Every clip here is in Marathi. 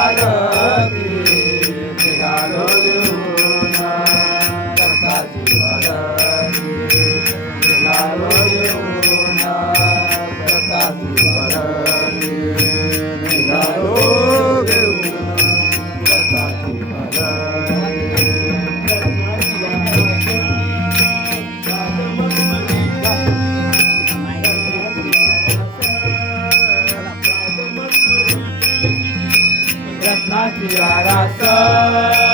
I love you. Jai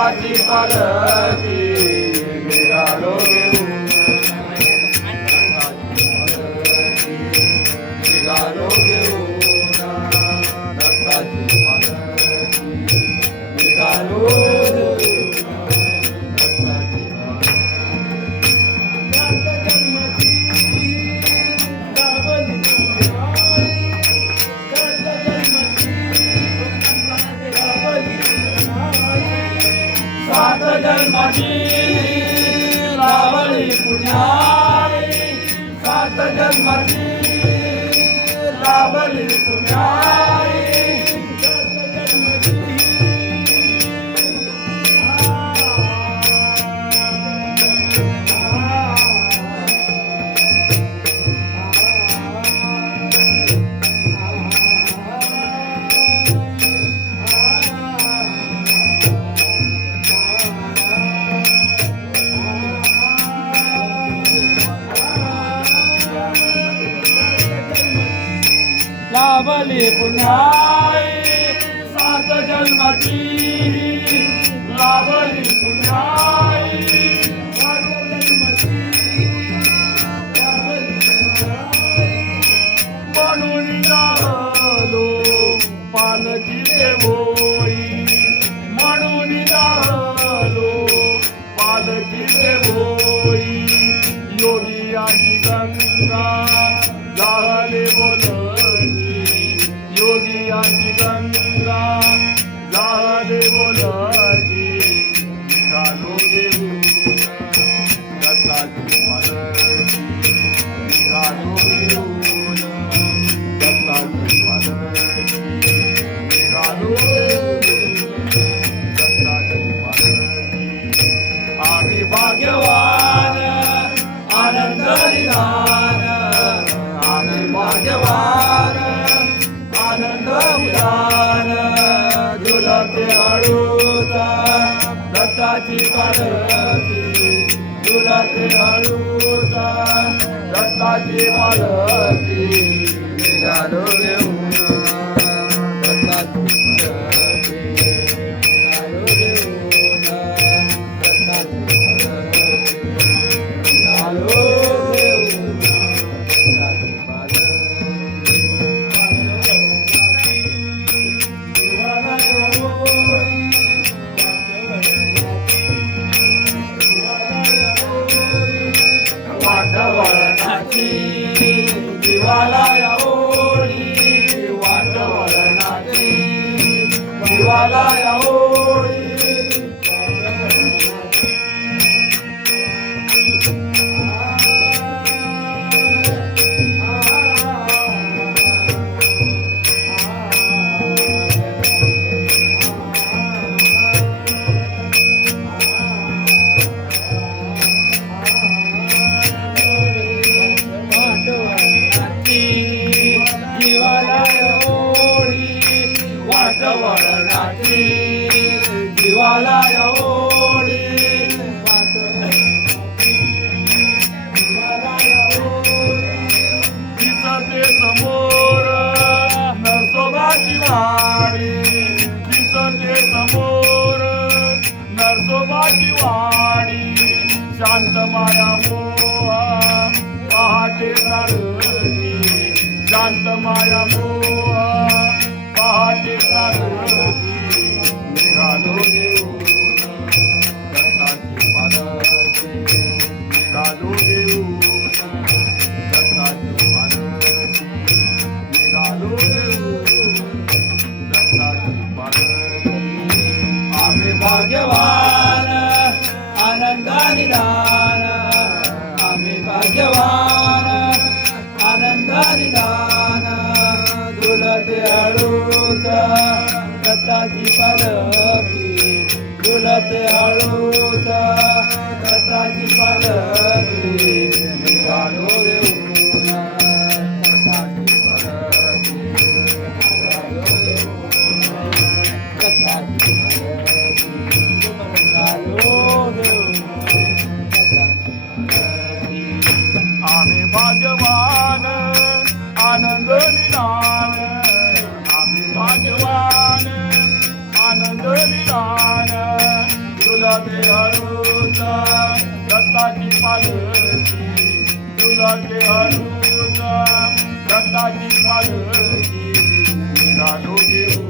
Pati Palaki लावली पुण्याई सात जन्माची लावली पुण्याई. Father. पालकी तुलाचे हळूता रत्नाची पालकी निघालो देऊ Allah. शांत माया मोहा पहाटे पालकी डुलते हळूचा कथाची पालकी मालकी तुला ते अनुजा रक्ताची मालकी रानो घेऊ